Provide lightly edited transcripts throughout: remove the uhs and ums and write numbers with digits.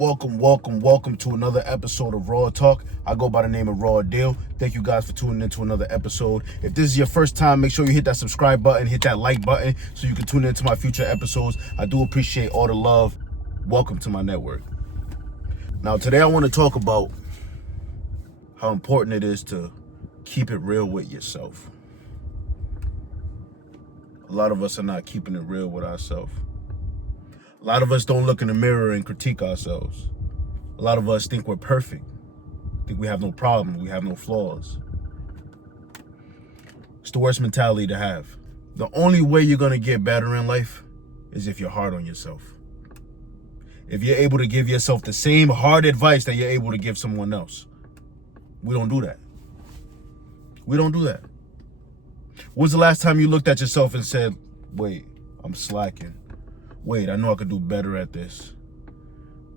Welcome to another episode of Raw Talk. I go by the name of Raw Deal. Thank you guys for tuning in to another episode. If this is your first time, make sure you hit that subscribe button, hit that like button so you can tune into my future episodes. I do appreciate all the love. Welcome to my network. Now, today I want to talk about how important it is to keep it real with yourself. A lot of us are not keeping it real with ourselves. A lot of us don't look in the mirror and critique ourselves. A lot of us think we're perfect, think we have no problem, we have no flaws. It's the worst mentality to have. The only way you're gonna get better in life is if you're hard on yourself. If you're able to give yourself the same hard advice that you're able to give someone else. We don't do that. We don't do that. When's the last time you looked at yourself and said, wait, I'm slacking. Wait, I know I could do better at this.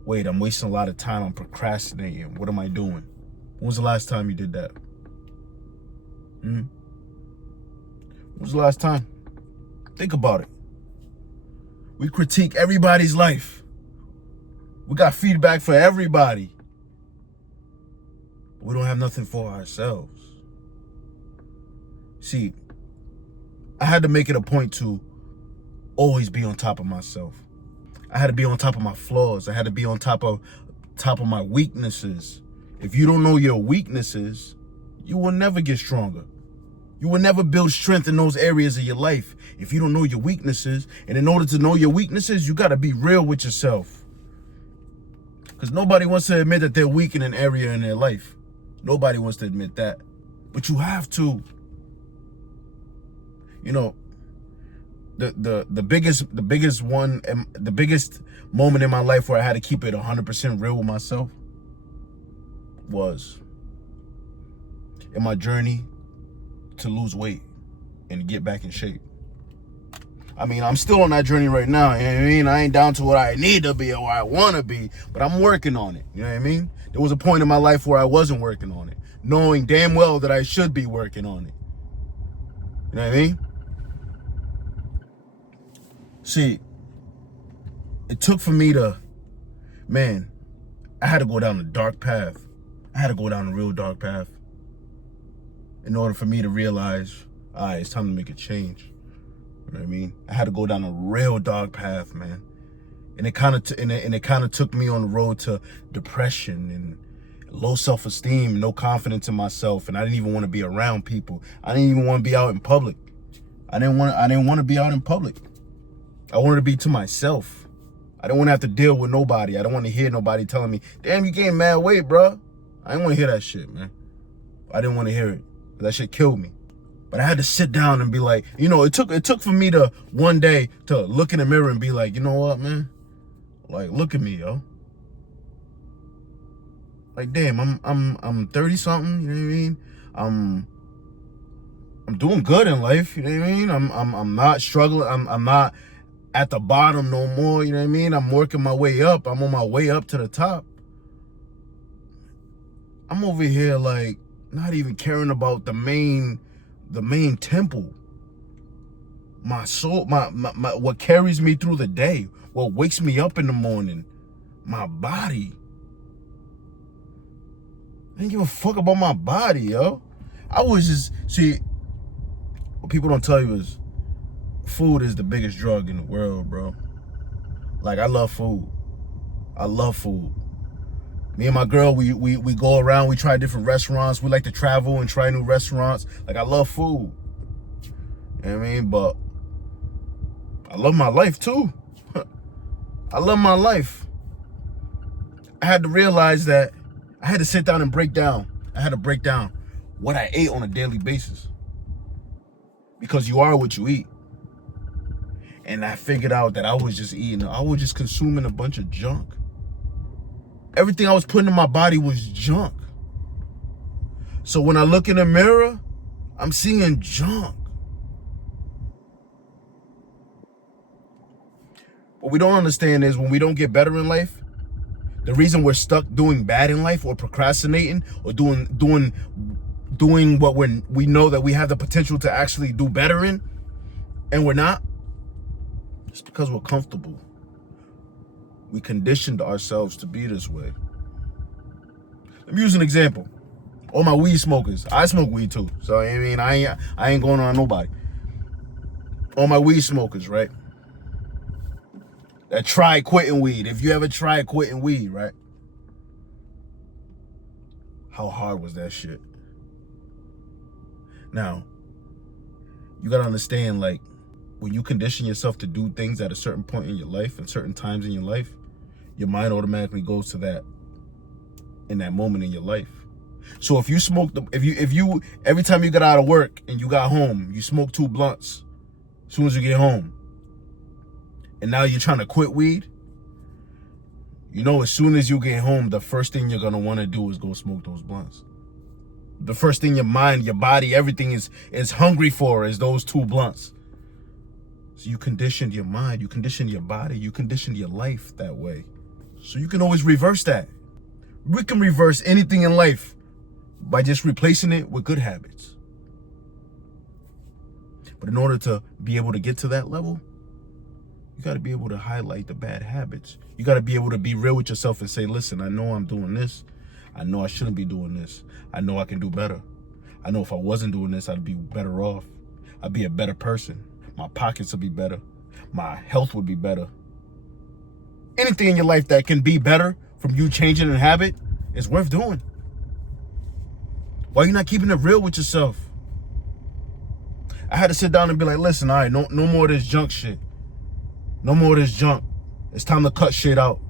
Wait, I'm wasting a lot of time. I'm procrastinating. What am I doing? When was the last time you did that? When was the last time? Think about it. We critique everybody's life. We got feedback for everybody. But we don't have nothing for ourselves. See, I had to make it a point to always be on top of myself. I had to be on top of my flaws. I had to be on top of my weaknesses. If you don't know your weaknesses, you will never get stronger. You will never build strength in those areas of your life if you don't know your weaknesses. And in order to know your weaknesses, you got to be real with yourself. Because nobody wants to admit that they're weak in an area in their life. Nobody wants to admit that. But you have to. You know, the biggest moment in my life where I had to keep it 100% real with myself was in my journey to lose weight and get back in shape. I mean, I'm still on that journey right now. You know what I mean? I ain't down to what I need to be or where I want to be, but I'm working on it. You know what I mean? There was a point in my life where I wasn't working on it, knowing damn well that I should be working on it. You know what I mean? See, it took for me to, I had to go down a dark path. I had to go down a real dark path in order for me to realize, all right, it's time to make a change. You know what I mean? I had to go down a real dark path, man. And it kind of took me on the road to depression and low self-esteem, no confidence in myself, and I didn't even want to be around people. I didn't even want to be out in public. I didn't want to be out in public. I wanted to be to myself. I didn't want to have to deal with nobody. I don't want to hear nobody telling me, damn, you gained mad weight, bro. I didn't want to hear that shit, man. I didn't want to hear it. That shit killed me. But I had to sit down and be like, you know, it took for me to one day to look in the mirror and be like, you know what, man? Like, look at me, yo. Like, damn, I'm 30 something, you know what I mean? I'm doing good in life, you know what I mean? I'm not struggling. I'm not at the bottom no more, you know what I mean? I'm working my way up. I'm on my way up to the top. I'm over here like not even caring about the main temple. My soul, my what carries me through the day, what wakes me up in the morning, my body. I didn't give a fuck about my body, yo. I was just, see, what people don't tell you is food is the biggest drug in the world, bro. Like, I love food. I love food. Me and my girl, we go around, we try different restaurants. We like to travel and try new restaurants. Like, I love food. You know what I mean? But I love my life too. I love my life. I had to realize that I had to sit down and break down. I had to break down what I ate on a daily basis. Because you are what you eat. And I figured out that I was just consuming a bunch of junk. Everything I was putting in my body was junk. So when I look in the mirror, I'm seeing junk. What we don't understand is when we don't get better in life, the reason we're stuck doing bad in life or procrastinating or doing what we know that we have the potential to actually do better in, and we're not, it's because we're comfortable. We conditioned ourselves to be this way. Let me use an example. All my weed smokers. I smoke weed too. So I mean, I ain't going on nobody. All my weed smokers, right? That try quitting weed. If you ever tried quitting weed, right? How hard was that shit? Now, you gotta understand, like, when you condition yourself to do things at a certain point in your life and certain times in your life, your mind automatically goes to that in that moment in your life. So if you smoke, if you every time you got out of work and you got home, you smoke 2 blunts as soon as you get home, and now you're trying to quit weed, you know, as soon as you get home, the first thing you're gonna want to do is go smoke those blunts. The first thing your mind, your body, everything is hungry for is those 2 blunts. So you conditioned your mind, you conditioned your body, you conditioned your life that way. So you can always reverse that. We can reverse anything in life by just replacing it with good habits. But in order to be able to get to that level, you got to be able to highlight the bad habits. You got to be able to be real with yourself and say, listen, I know I'm doing this. I know I shouldn't be doing this. I know I can do better. I know if I wasn't doing this, I'd be better off. I'd be a better person. My pockets would be better. My health would be better. Anything in your life that can be better from you changing a habit is worth doing. Why are you not keeping it real with yourself? I had to sit down and be like, listen, all right, no more of this junk shit. No more of this junk. It's time to cut shit out.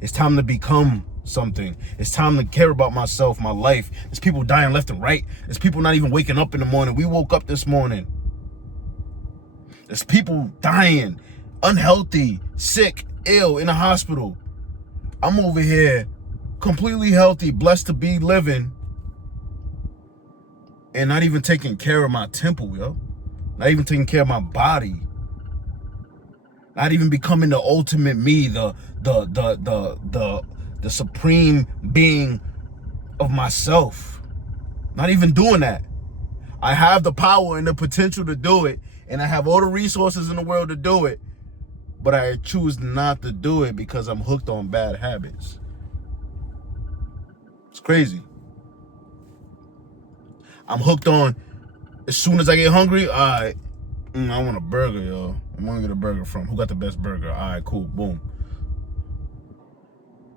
It's time to become something. It's time to care about myself, my life. There's people dying left and right. There's people not even waking up in the morning. We woke up this morning. There's people dying, unhealthy, sick, ill, in the hospital. I'm over here completely healthy, blessed to be living, and not even taking care of my temple, yo. Not even taking care of my body. Not even becoming the ultimate me, the supreme being of myself. Not even doing that. I have the power and the potential to do it, and I have all the resources in the world to do it, but I choose not to do it because I'm hooked on bad habits. It's crazy. I'm hooked on, as soon as I get hungry, all right, I want a burger, yo. I'm gonna get a burger from, who got the best burger? All right, cool, boom.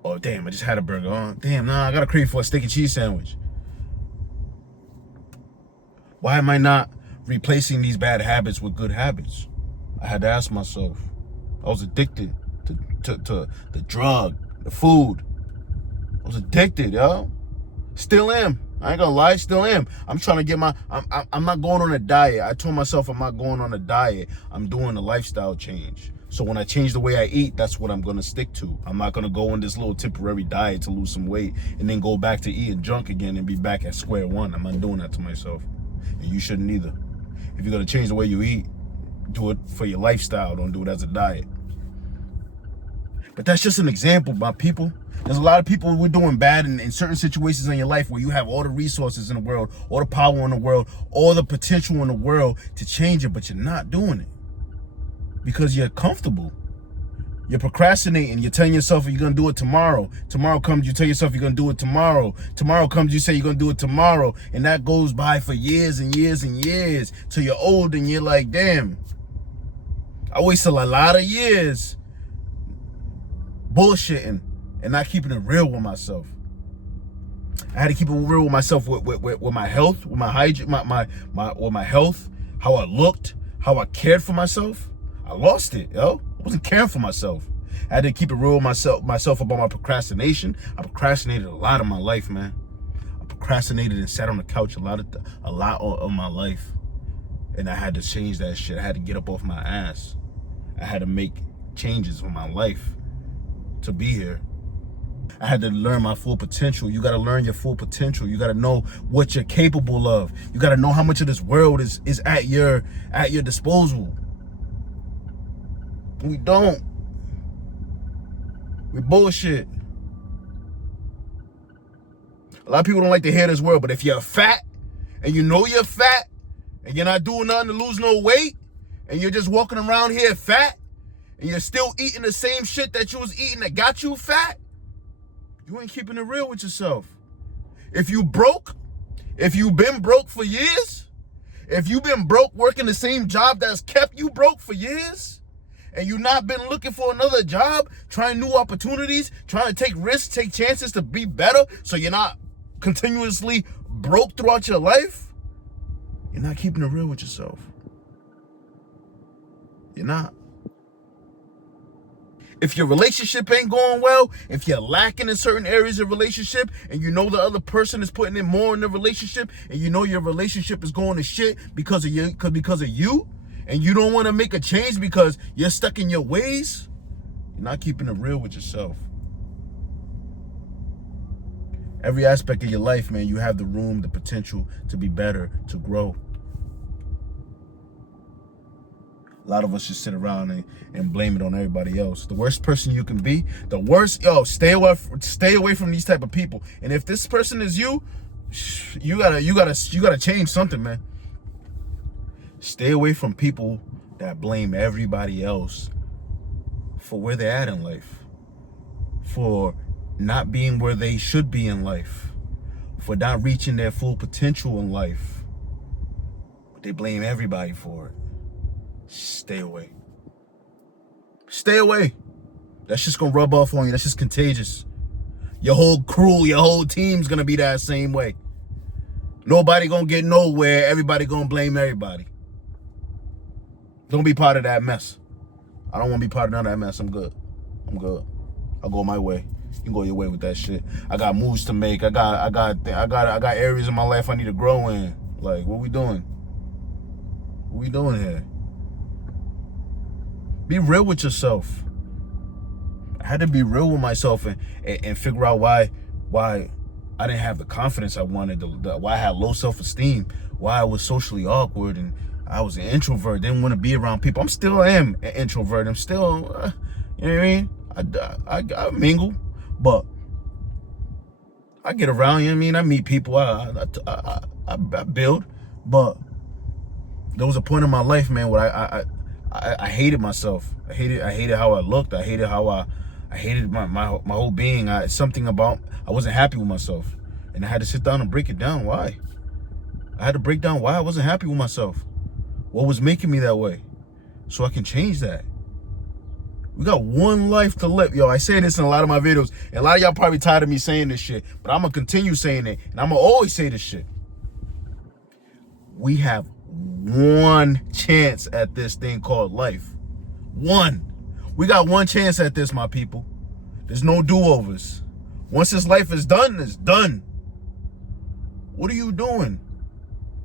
Oh, damn, I just had a burger. Oh, damn, nah, I got a crave for a steak and cheese sandwich. Why am I not replacing these bad habits with good habits? I had to ask myself. I was addicted to the drug, the food. I was addicted, yo. Still am. I ain't gonna lie, still am. I'm trying to get I'm not going on a diet. I told myself I'm not going on a diet. I'm doing a lifestyle change. So when I change the way I eat, that's what I'm gonna stick to. I'm not gonna go on this little temporary diet to lose some weight and then go back to eating junk again and be back at square one. I'm not doing that to myself. And you shouldn't either. If you're gonna change the way you eat, do it for your lifestyle. Don't do it as a diet. But that's just an example, my people. There's a lot of people who are doing bad in certain situations in your life where you have all the resources in the world, all the power in the world, all the potential in the world to change it, but you're not doing it because you're comfortable. You're procrastinating. You're telling yourself you're going to do it tomorrow. Tomorrow comes, you tell yourself you're going to do it tomorrow. Tomorrow comes, you say you're going to do it tomorrow. And that goes by for years and years and years till you're old and you're like, damn, I wasted a lot of years bullshitting and not keeping it real with myself. I had to keep it real with myself with my health, with my hygiene, with my health, how I looked, how I cared for myself. I lost it, yo. I wasn't caring for myself. I had to keep it real with myself about my procrastination. I procrastinated a lot of my life, man. I procrastinated and sat on the couch a lot of my life. And I had to change that shit. I had to get up off my ass. I had to make changes in my life to be here. I had to learn my full potential. You got to learn your full potential. You got to know what you're capable of. You got to know how much of this world is at your disposal. We don't. We bullshit. A lot of people don't like to hear this word, but if you're fat and you know you're fat and you're not doing nothing to lose no weight and you're just walking around here fat and you're still eating the same shit that you was eating that got you fat, you ain't keeping it real with yourself. If you broke, if you've been broke for years, if you've been broke working the same job that's kept you broke for years, and you not been looking for another job, trying new opportunities, trying to take risks, take chances to be better so you're not continuously broke throughout your life, you're not keeping it real with yourself. You're not. If your relationship ain't going well, if you're lacking in certain areas of relationship, and you know the other person is putting in more in the relationship, and you know your relationship is going to shit because of you, and you don't want to make a change because you're stuck in your ways, you're not keeping it real with yourself. Every aspect of your life, man, you have the room, the potential to be better, to grow. A lot of us just sit around and blame it on everybody else. The worst person you can be, stay away from these type of people. And if this person is you gotta change something, man. Stay away from people that blame everybody else for where they're at in life, for not being where they should be in life, for not reaching their full potential in life. But they blame everybody for it. Stay away. Stay away. That's just gonna rub off on you. That's just contagious. Your whole crew, your whole team's gonna be that same way. Nobody gonna get nowhere. Everybody gonna blame everybody. Don't be part of that mess. I don't want to be part of none of that mess. I'm good. I'll go my way. You can go your way with that shit. I got moves to make. I got areas in my life I need to grow in. Like, what we doing? What we doing here? Be real with yourself. I had to be real with myself and figure out why I didn't have the confidence I wanted, why I had low self-esteem, why I was socially awkward, and I was an introvert, didn't want to be around people. I still am an introvert. I'm still, you know what I mean? I mingle, but I get around, you know what I mean? I meet people, I build, but there was a point in my life, man, where I hated myself. I hated how I looked. I hated my whole being. I wasn't happy with myself. And I had to sit down and break it down. Why? I had to break down why I wasn't happy with myself. What was making me that way? So I can change that. We got one life to live. Yo, I say this in a lot of my videos. And a lot of y'all probably tired of me saying this shit. But I'm going to continue saying it. And I'm going to always say this shit. We have one chance at this thing called life. One. We got one chance at this, my people. There's no do-overs. Once this life is done, it's done. What are you doing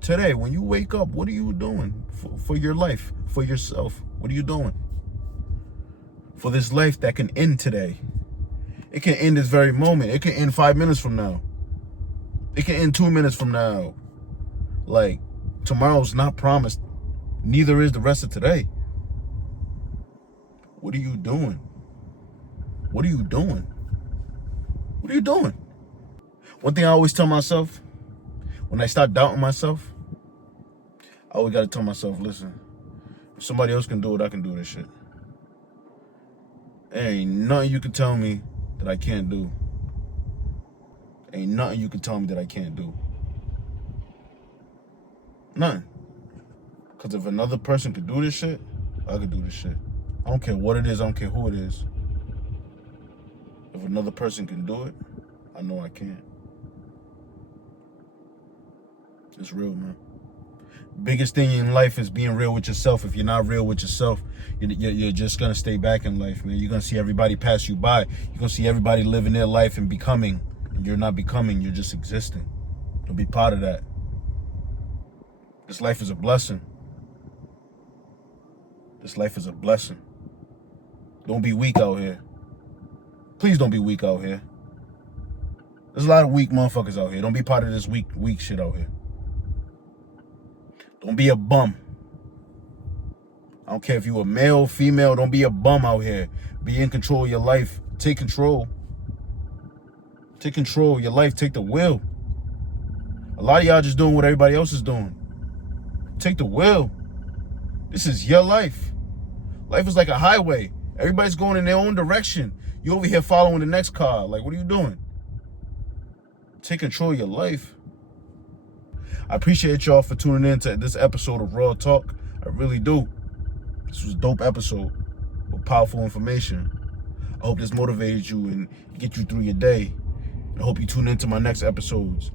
today? When you wake up, what are you doing for your life, for yourself? What are you doing for this life that can end today? It can end this very moment. It can end 5 minutes from now. It can end 2 minutes from now. Like, tomorrow's not promised. Neither is the rest of today. What are you doing? What are you doing? What are you doing? One thing I always tell myself, when I start doubting myself, I always got to tell myself, listen, if somebody else can do it, I can do this shit. There ain't nothing you can tell me that I can't do. Ain't nothing you can tell me that I can't do. Nothing. Because if another person could do this shit, I could do this shit. I don't care what it is. I don't care who it is. If another person can do it, I know I can. It's real, man. Biggest thing in life is being real with yourself. If you're not real with yourself, you're just going to stay back in life, man. You're going to see everybody pass you by. You're going to see everybody living their life and becoming. And you're not becoming. You're just existing. Don't be part of that. This life is a blessing. This life is a blessing. Don't be weak out here. Please don't be weak out here. There's a lot of weak motherfuckers out here. Don't be part of this weak shit out here. Don't be a bum. I don't care if you a male, female, don't be a bum out here. Be in control of your life. Take control. Take control of your life. Take the wheel. A lot of y'all just doing what everybody else is doing. Take the wheel. This is your life. Life is like a highway. Everybody's going in their own direction. You over here following the next car. Like, what are you doing? Take control of your life. I appreciate y'all for tuning in to this episode of Raw Talk. I really do. This was a dope episode with powerful information. I hope this motivated you and get you through your day. I hope you tune into my next episodes.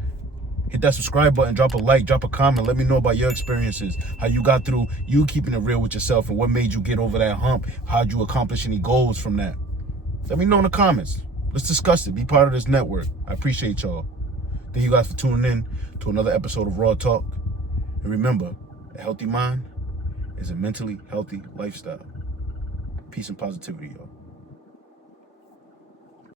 Hit that subscribe button, drop a like, drop a comment. Let me know about your experiences, how you got through, you keeping it real with yourself, and what made you get over that hump. How'd you accomplish any goals from that? Let me know in the comments. Let's discuss it. Be part of this network. I appreciate y'all. Thank you guys for tuning in to another episode of Raw Talk. And remember, a healthy mind is a mentally healthy lifestyle. Peace and positivity, y'all.